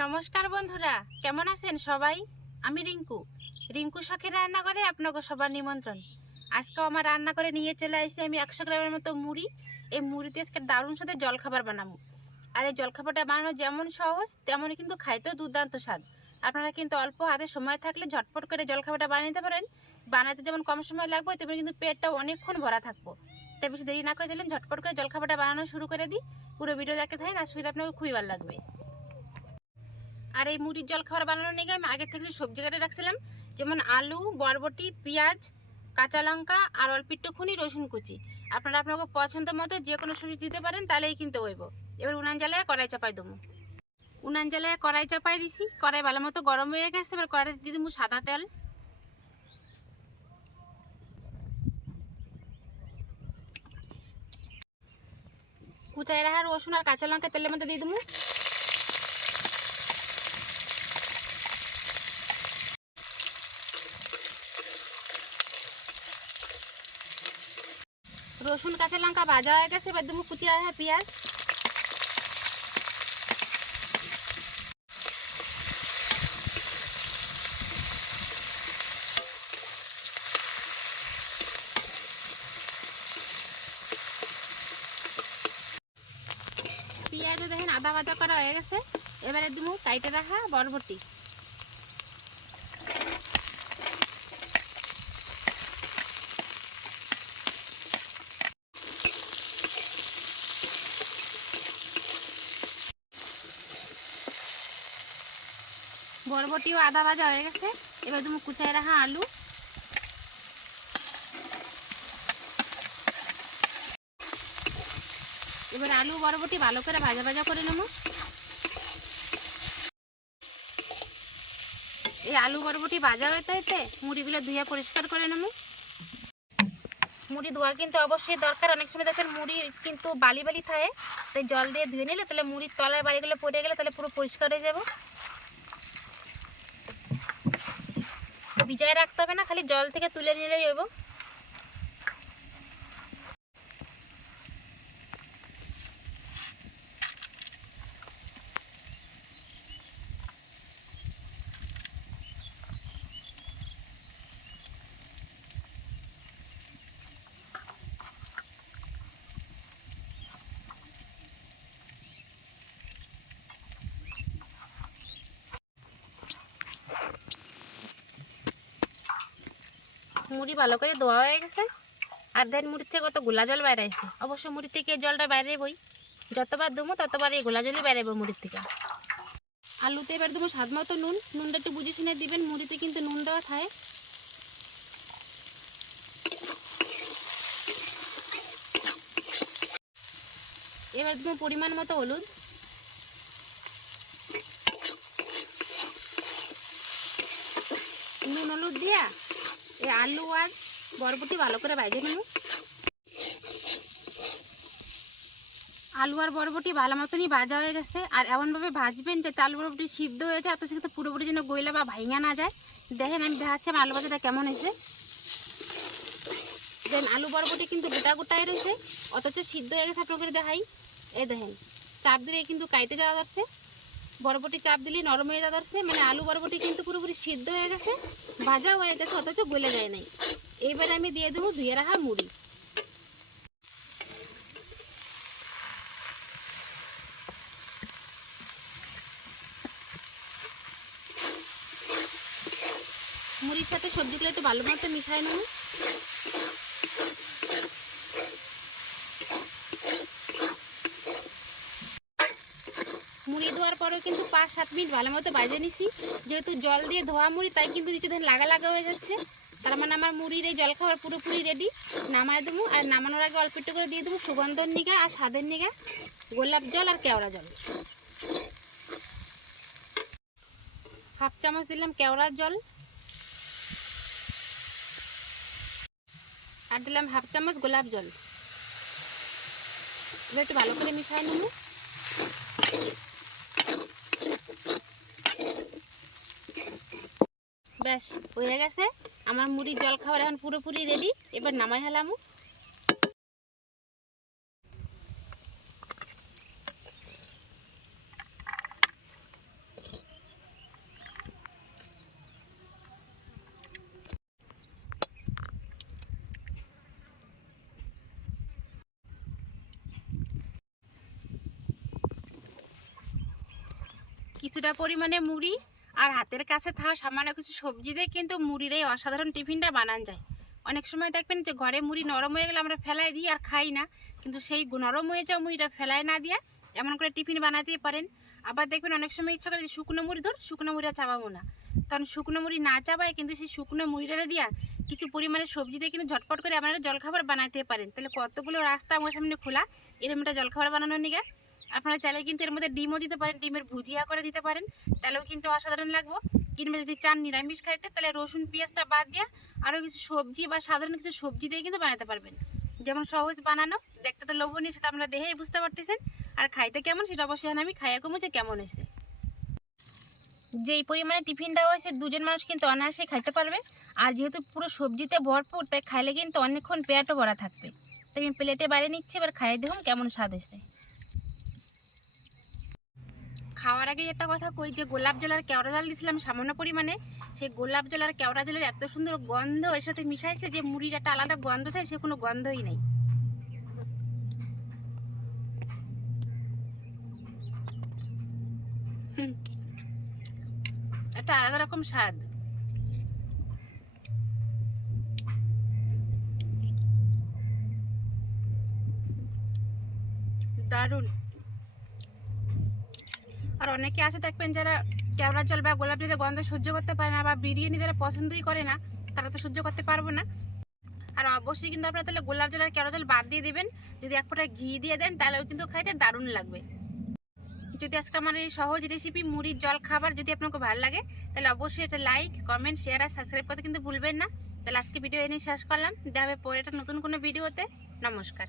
নমস্কার বন্ধুরা, কেমন আছেন সবাই? আমি রিঙ্কু। রিঙ্কু শখের রান্নাঘরে আপনাকে সবার নিমন্ত্রণ। আজকেও আমার রান্না করে নিয়ে চলে আসছি আমি একশো গ্রামের মতো মুড়ি। এই মুড়িতে আজকে দারুণ সাথে জলখাবার বানাবো। আর এই জলখাবারটা বানানো যেমন সহজ, তেমনই কিন্তু খাইতেও দুর্দান্ত স্বাদ। আপনারা কিন্তু অল্প হাতে সময় থাকলে ঝটপট করে জলখাবারটা বানিয়ে নিতে পারেন। বানাতে যেমন কম সময় লাগবে, তেমনি কিন্তু পেটটাও অনেকক্ষণ ভরা থাকব। তাই বেশি দেরি না করে চলেন, ঝটপট করে জলখাবারটা বানানো শুরু করে দিই। পুরো ভিডিও দেখতে থাকেন, আশা করি আপনাকে খুবই ভালো লাগবে। আর এই মুড়ির জল খাবার বানানোর নিয়ে আমি আগের থেকে সবজি কেটে রাখছিলাম, যেমন আলু, বরবটি, পেঁয়াজ, কাঁচা লঙ্কা আর অল্প একটুখানি রসুন কুচি। আপনারা আপনাকে পছন্দ মতো যে কোনো সবজি দিতে পারেন, তাহলেই কিনতে হইব। এবার উনান জ্বালায় কড়াই চাপাই দেবো। উনান জ্বালায় কড়াই চাপাই দিছি, কড়াই ভালো মতো গরম হয়ে গেছে, এবার কড়াই দিয়ে দেবো সাদা তেল। কুচাই রাখা রসুন আর কাঁচা লঙ্কা তেলের মধ্যে দিয়ে দেবো। রসুন, কাঁচা লঙ্কা ভাজা হয়ে গেছে, এবার দেবো কুচি রাখা পেঁয়াজ। পেঁয়াজও দেখেন আদা ভাজা করা হয়ে গেছে। এবারে দেবো কাইটে রাখা বরবটি। বরবটিও আদা ভাজা হয়ে গেছে। এবার তুমি কুচাই রাখা আলু। এবার আলু, বরবটি ভালো করে ভাজা ভাজা করে নেব। এই আলু, বরবটি ভাজা হইতে হইতে মুড়িগুলো ধুয়ে পরিষ্কার করে নেব। মুড়ি ধোয়া কিন্তু অবশ্যই দরকার। অনেক সময় দেখেন মুড়ি কিন্তু বালি বালি থাকে। তাই জল দিয়ে ধুয়ে নিলে তাহলে মুড়ির তলায় বালিগুলো পড়ে গেলে তাহলে পুরো পরিষ্কার হয়ে যাবে। ভিজায় রাখতে হবে না খালি জল থেকে তুলে নিলেই হইব। মুড়ি ভালো করে ধোয়া হয়ে গেছে। আর দেন মুড়ি থেকে কত গোলা জল বাইরে আসে অবশ্য মুড়ি থেকে জলটা বাইরে বই। যতবার দুমো ততবার এই গোলা জলই বাইরে মুড়ির থেকে। আলুতে এবার দেবো স্বাদ মতো নুন। নুনটা একটু বুঝে শুনে দিবেন, মুড়িতে কিন্তু নুন দেওয়া থাকে। এবার দেবো পরিমাণ মতো হলুদ নুন হলুদ দিয়া এই আলু আর বরবটি ভালো করে ভাজে নেব। আলু আর বরবটি ভালো মতনই ভাজা হয়ে গেছে। আর এমনভাবে ভাজবেন যাতে আলু বরবটি সিদ্ধ হয়ে যায় অত সেক্ষেত্রে পুরোপুরি যেন গইলা বা ভাইঙা না যায়। দেখেন আমি দেখাচ্ছি আমার আলু ভাজাটা কেমন হয়েছে। দেন আলু বরবটি কিন্তু গোটা গোটাই রয়েছে, অথচ সিদ্ধ হয়ে গেছে আপনার দেখাই। এ দেখেন, চাপ দিলে কিন্তু কাইতে যাওয়া ধরছে। বরবটি চাপ দিলে নরম হয়ে ধরছে মানে আলু বরবটি কিন্তু পুরোপুরি সিদ্ধ হয়ে গেছে, ভাজা হয়ে গেছে, অথচ গলে যায় নাই। এইবারে আমি দিয়ে দেবো ধুয়ে রাখা মুড়ি। মুড়ির সাথে সবজিগুলো একটু ভালো মতো মিশাই নেব। পরেও কিন্তু পাঁচ, সাত মিনিট ভালো মতো বাজে নিছি। যেহেতু জল দিয়ে ধোয়া মুড়ি, তাই কিন্তু নিচে ধরেন লাগা লাগা হয়ে যাচ্ছে। তার মানে আমার মুড়ির এই জল খাবার পুরোপুরি রেডি নামায় দেবো আর নামানোর আগে অল্প একটু করে দিয়ে দেবো সুগন্ধর নিগা আর স্বাদের নিগা গোলাপ জল আর কেওড়া জল। হাফ চামচ দিলাম কেওড়ার জল। আর দিলাম হাফ চামচ গোলাপ জল। একটু ভালো করে মিশাই নেব। ব্যাস, হয়ে গেছে। আমার মুড়ির জল খাবার এখন পুরোপুরি রেডি এবার নামাই হেলামু। কিছুটা পরিমাণে মুড়ি আর হাতের কাছে থাকা সামান্য কিছু সবজি দিয়ে কিন্তু মুড়ির এই অসাধারণ টিফিনটা বানান যায়। অনেক সময় দেখবেন যে ঘরে মুড়ি নরম হয়ে গেলে আমরা ফেলাই দিই আর খাই না। কিন্তু সেই নরম হয়ে যাওয়া মুড়িটা ফেলাই না দিয়ে এমন করে টিফিন বানাতেই পারেন। আবার দেখবেন অনেক সময় ইচ্ছা করে যে শুকনো মুড়ি ধর, শুকনো মুড়িটা চাবাবো না। তখন শুকনো মুড়ি না চাবায় কিন্তু সেই শুকনো মুড়িটা দিয়া কিছু পরিমাণে সবজি দিয়ে কিন্তু ঝটপট করে আপনারা জলখাবার বানাতে পারেন। তাহলে কতগুলো রাস্তা আমার সামনে খোলা এরকম একটা জলখাবার বানানোর নিগে আপনারা চাইলে কিন্তু এর মধ্যে ডিমও দিতে পারেন, ডিমের ভুজিয়া করে দিতে পারেন। তাহলেও কিন্তু অসাধারণ লাগবো। কিংবা যদি চান নিরামিষ খাইতে, তাহলে রসুন, পেঁয়াজটা বাদ দিয়ে আরও কিছু সবজি বা সাধারণ কিছু সবজি দিয়ে কিন্তু বানাতে পারবেন। যেমন সহজ বানানো, দেখতে তো লোভনীয়, সেটা আপনারা দেখেই বুঝতে পারতেছেন। আর খাইতে কেমন, সেটা অবশ্যই আমি খাইয়া কমু যে কেমন হয়েছে? যেই পরিমাণে টিফিনটা হয়েছে, দুজন মানুষ কিন্তু অনায়াসে খাইতে পারবে। আর যেহেতু পুরো সবজিতে ভরপুর, তাই খাইলে কিন্তু অনেকক্ষণ পেটও ভরা থাকবে। তাই আমি প্লেটে বাইরে নিচ্ছি, এবার খাইয়ে দেখুন কেমন স্বাদ হয়েছে। খাওয়ার আগে একটা কথা কই যে গোলাপ জল আর কেওড়া জল দিয়েছিলাম সামান্য পরিমাণে, সেই গোলাপ জল আর কেওড়া জলের এত সুন্দর গন্ধ এর সাথে মিশাইছে যে মুড়ির একটা আলাদা গন্ধ থাকে, সে কোনো গন্ধই নেই। একটা আলাদা রকম স্বাদ দারুণ আর অনেকে আছে দেখবেন যারা কেওড়া জল বা গোলাপ জলের গন্ধ সহ্য করতে পারে না বা বিরিয়ানি যারা পছন্দই করে না, তারা তো সহ্য করতে পারব না। আর অবশ্যই কিন্তু আপনারা তাহলে গোলাপ জল আর কেওড়া জল বাদ দিয়ে দেবেন। যদি এক ফোঁটা ঘি দিয়ে দেন, তাহলেও কিন্তু খাইতে দারুণ লাগবে। যদি আজকে আমার এই সহজ রেসিপি মুড়ির জল খাবার যদি আপনাকে ভালো লাগে, তাহলে অবশ্যই এটা লাইক কমেন্ট শেয়ার আর সাবস্ক্রাইব করতে কিন্তু ভুলবেন না। তাহলে আজকে ভিডিও এনে শেষ করলাম। দেখা হবে পরে একটা নতুন কোনো ভিডিওতে নমস্কার।